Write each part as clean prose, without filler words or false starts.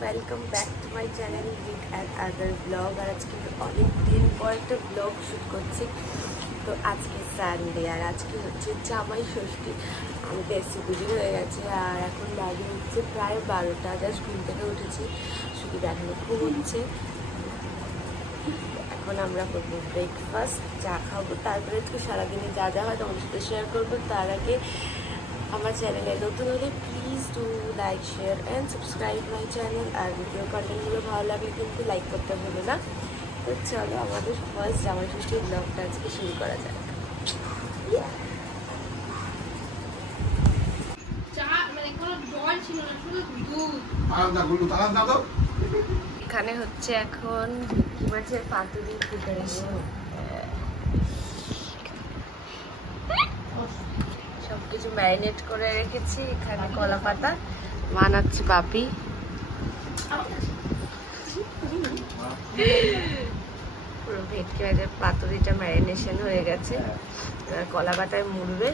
Welcome back to my channel with another blog. और आज के अनेक दिन पर एक ब्लग शुट करছি। তো আজকে সানডে আর আজকে হচ্ছে জামাই ষষ্ঠী। আমি তো এসে পুজো হয়ে গেছে আর এখন বাজে হচ্ছে প্রায় 12টা। জাস্ট ঘুম থেকে উঠেছি, শুধু এখনো ঘুমোচ্ছে। এখন আমরা করবো ব্রেকফাস্ট, চা খাবো, তারপরে আজকে সারাদিনে যা যা হয় তোমাদের সাথে শেয়ার করবো। তার আগে আমার চ্যানেলে নতুন হলে please do like share and subscribe my channel. আর ভিডিও কন্টেন্টগুলো ভালো লাগলে কিন্তু লাইক করতে ভুলো না। তো চলো আমাদের ফার্স্ট জামাই ষষ্ঠীর ব্লগটা আজকে শুরু করা যাক। এখানে হচ্ছে এখন ভেটকি মাছের পাতুরির প্রিপারেশন। সবকিছু ম্যারিনেট করে রেখেছি। এখানে কলা পাতা বানাচ্ছে বাপি। পুরো ভেটকি মাছের পাতুরিটা ম্যারিনেশন হয়ে গেছে, কলা পাতায় মুড়বে।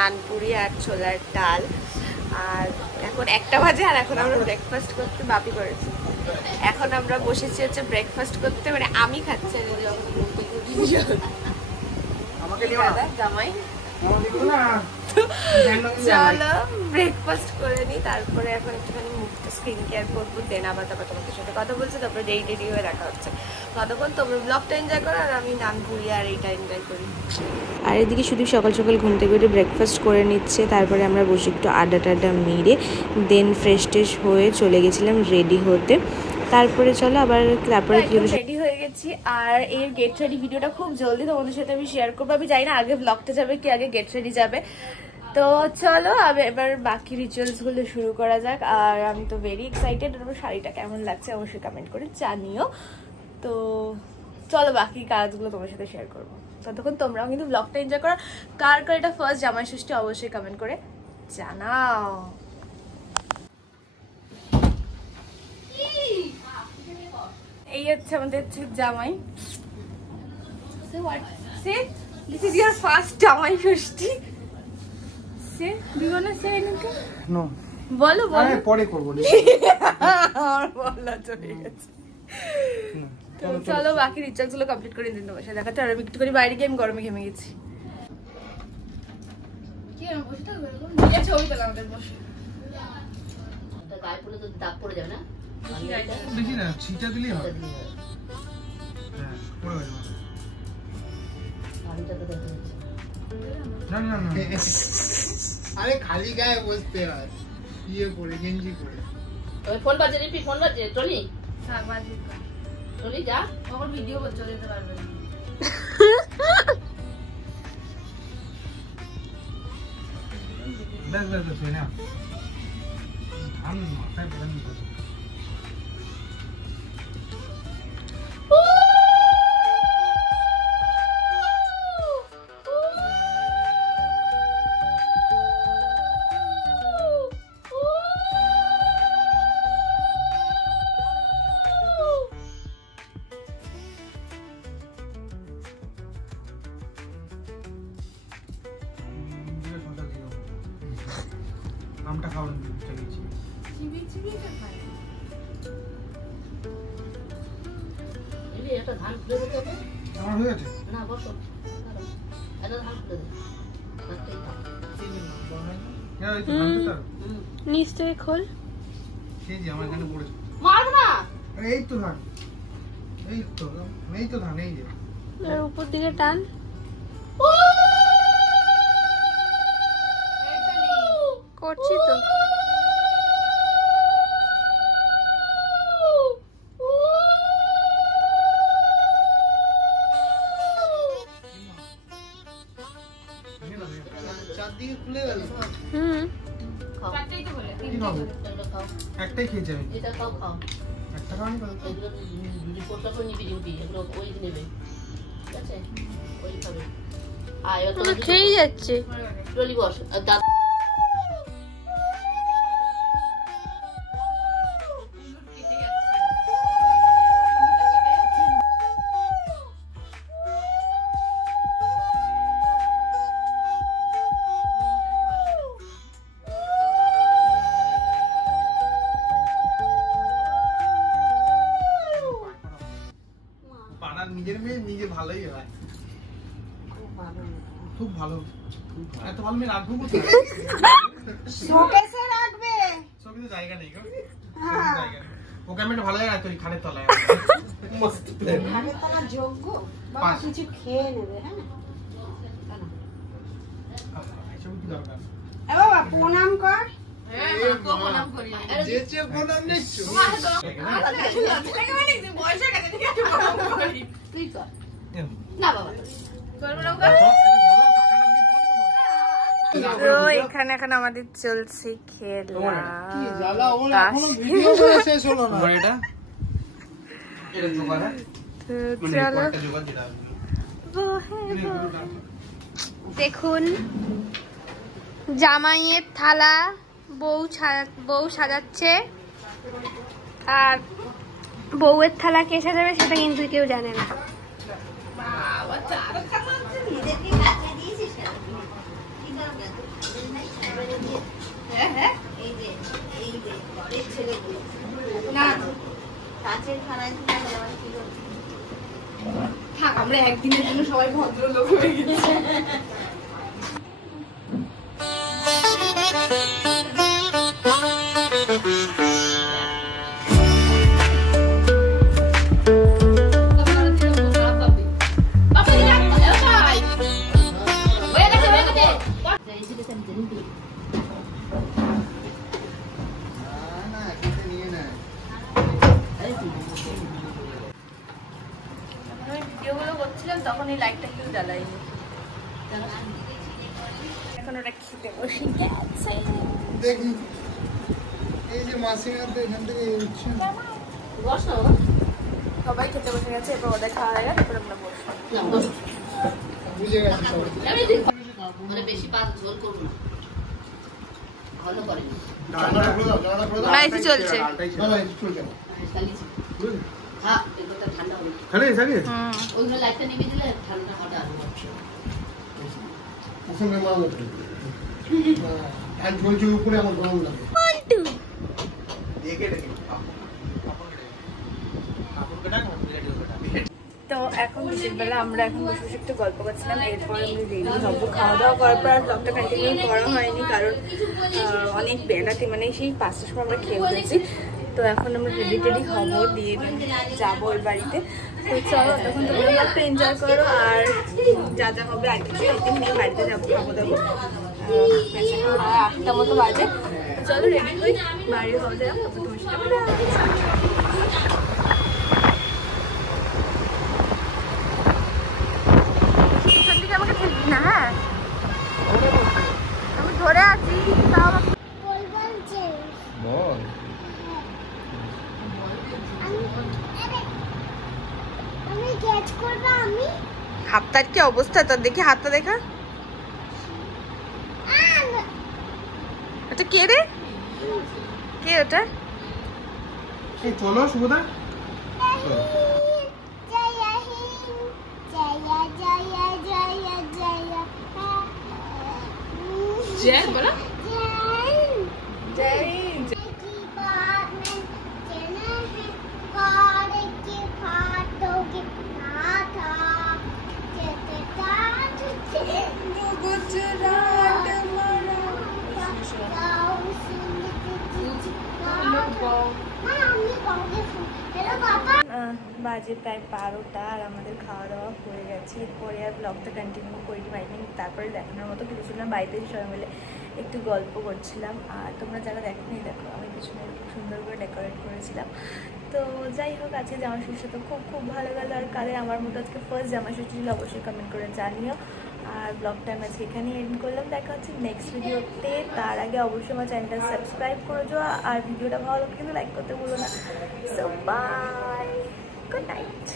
নানপুরি আর ছোলার ডাল। আর এখন 1টা বাজে আর এখন আমরা ব্রেকফাস্ট করতে বাপি করেছি। এখন আমরা বসেছি হচ্ছে ব্রেকফাস্ট করতে, মানে আমি খাচ্ছি জামাই। চলো ব্রেকফাস্ট করে নিই, তারপরে এখন একটুখানি মুখটা স্ক্রিন কেয়ার করবো, দেন আবার তারপর তোমাদের সাথে কথা বলছি, তারপরে রেডি হয়ে দেখা হচ্ছে। ততক্ষণ তোমরা ব্লগটা এনজয় করো আর আমি নানপুরি আর এইটা এনজয় করি। আর এদিকে শুধু সকাল সকাল ঘুম থেকে উঠে ব্রেকফাস্ট করে নিচ্ছে, তারপরে আমরা বসে একটু আড্ডা টাড্ডা মেরে দেন ফ্রেশ ট্রেশ হয়ে চলে গেছিলাম রেডি হতে। তারপরে চলো আবার তারপরে রেডি হয়ে গেছি। আর এর গেট রেডি ভিডিওটা খুব জলদি তোমাদের সাথে আমি শেয়ার করবো। আমি জানি না আগে ব্লগটা যাবে কি আগে গেট রেডি যাবে। তো চলো এবার বাকি রিচুয়ালস গুলো শুরু করা যাক। আর আমি তো ভেরি এক্সাইটেড। আমার শাড়িটা কেমন লাগছে অবশ্যই কমেন্ট করে জানিও। তো চলো বাকি কাজগুলো তোমার সাথে শেয়ার করবো। ততক্ষণ তোমরাও কিন্তু ব্লগটা এনজয় করো। কার কার এটা ফার্স্ট জামাই ষষ্ঠী অবশ্যই কমেন্ট করে জানাও। এই হচ্ছে আমাদের জামাই। This is your first জামাই ষষ্ঠী। Do you wanna say anything? No. বলো বলো। আরে পরে করব। আর বলা চলে গেছে। চলো বাকি রিচার্জ গুলো কমপ্লিট করে দিন তোমার সাথে দেখাতে। আর আমি একটু করে বাইরে গিয়ে আমি গরমে ঘেমে গেছি। কি আমি বসে থাকবো এরকম? নিয়ে ছবি তোলা আমাদের বসে। তো গায়ে পড়লে তো দাগ পড়ে যাবে না? বেশি না, ছিটা দিলেই হবে। হ্যাঁ, পড়ে যাবে। পানিটা তো দেখা যাচ্ছে। না না না। আরে খালি গায়ে বসতে হয়, ইয়ে পরে গেঞ্জি পরে। ওই ফোন বাজে রিপি, ফোন বাজে টনি। থাক বাজি টনি যা, ওর ভিডিও করতে দিতে পারবে না। দেখ দেখ দেখ না। ধান মাথায় পড়ে নি। আমটা খাওয়ার চাইছি। চিবি চিবি এটা খাই। এই এটা ধান খুলে দিতে হবে। আমার হয়ে গেছে। না বসো। এটা ধান খুলে দে। করতেই থাক। হ্যাঁ এই তো ধানটা তার। নিচ থেকে খোল। সেই যে আমার এখানে পড়েছে। মার না। এই তো ধান, এই তো ধান, এই যে উপর দিকে টান। করছি তো। চারদিকে খুলে গেল। হুম খাও। কি খাবো? এটা খাও। একটাই খেয়েছি আমি। এটা খাও খাও। একটা খাওয়ানি তো? এগুলো রিপোর্টটা করে নিবি ডিউটি, এগুলো ওই নেবে। ঠিক আছে? ওই খাবে। এবার আমরা খেয়েই যাচ্ছে। ট্রলি বস। আর দাদা পাড়ার নিজের মেয়ে নিজে ভালোই হয়। খুব ভালো। এত ভালো মেয়ে রাখবো কোথায়? শোকেসে রাখবে। শোকেসে জায়গা নেই গো। শোকেসে জায়গা নেই। ওকে আমি একটা ভালো জায়গা রাখতে পারি, খাটের তলায়। মস্ত প্ল্যান। খাবে তোমার যোগ্য বাবা পাঁচ। কিছু খেয়ে নেবে। হ্যাঁ এসব কি দরকার? এ বাবা প্রণাম কর। যেচে প্রণাম নিচ্ছ। তুই কর। না বাবা তো এখানে এখন আমাদের চলছে খেলা। কি জ্বালা ওর এখনো ভিডিও করে শেষ হলো না। তোমার এটা? এটা জোগাড় হ্যাঁ? তো মানে চলো কয়েকটা জোগাড় যেটা। দেখুন জামাইয়ের থালা বউ সাজাচ্ছে, আর বউয়ের থালা কে সাজাবে সেটা কিন্তু কেউ জানে না। আমরা একদিনের জন্য সবাই ভদ্রলোক হয়ে গেছি। না খেতে নিয়ে নেয়। আমি ভিডিওগুলো করছিলাম তখন এই লাইটটা কেউ জ্বালাইনি। এখন ওটা খেতে বসে গেছে। দেখি এই যে মাসিমার তো এখান থেকে উঠছে। বসো। সবাই খেতে বসে গেছে, এবার ওদের খাওয়া হয়ে গেছে, এবার আমরা বসবো। না বসো। বুঝে গেছে সবাই। আমি দেখি। মানে বেশি পাত ঝোল করবো না। ভালো করেনি। ডালটা খুলে দাও, ডালটা খুলে দাও। রাইস চলছে। না না চলছে না। চালিয়েছি। হ্যাঁ এগুলোটা ঠান্ডা হবে। খালি থাকে? ওইগুলো লাইটটা নিভিয়ে দিলে ঠান্ডা হবে আর ওখানে মাল আছে। আর ঝোলছে উপরে আমার গরম লাগে। দেখে দেখে। তো এখন বিকেলবেলা আমরা এখন বসে বসে একটু গল্প করছিলাম, এরপর আমরা রেডি হবো। খাওয়া দাওয়া করার পর আর ব্লগটা কন্টিনিউ করা হয়নি, কারণ অনেক বেলাতে মানে সেই 5টার সময় আমরা খেয়ে উঠেছি। তো এখন আমরা রেডি হবো, দিয়ে যাবো ওই বাড়িতে। তো চলো তখন তোমরা ব্লগটা এনজয় করো, আর যা যা হবে আইটেম নিয়ে বাড়িতে যাবো, খাবো দাবো। 8টা মতো বাজে। চলো রেডি হই, বাড়ি হওয়া যাবো। তোমার সাথে আমাকে ঠেলবি না। হ্যাঁ আমি ধরে আছি, তাও বল। হাতটার কি অবস্থা তোর, দেখি হাতটা দেখা। ওটা কে রে? কে ওটা? এই চলো শুভদা। জয় বলো। জয় বাজে প্রায় 12টা আর আমাদের খাওয়া দাওয়া হয়ে গেছে। এরপরে আর ব্লগটা কন্টিনিউ করি পারিনি, তারপরে দেখানোর মতো কিছু ছিল না। বাড়িতে সবাই মিলে একটু গল্প করছিলাম। আর তোমরা যারা দেখোনি দেখো, আমি পিছনে খুব সুন্দর করে ডেকোরেট করেছিলাম। তো যাই হোক, আজকে জামাষষ্ঠী তো খুব খুব ভালো গেল। আর কাদের আমার মতো আজকে ফার্স্ট জামাষষ্ঠী ছিল অবশ্যই কমেন্ট করে জানিও। আর ব্লগটা আমি আজকে এখানেই এন্ড করলাম। দেখা হচ্ছে নেক্সট ভিডিওতে। তার আগে অবশ্যই আমার চ্যানেলটা সাবস্ক্রাইব করে দিও, আর ভিডিওটা ভালো লাগলে কিন্তু লাইক করতে ভুলো না। So bye, good night.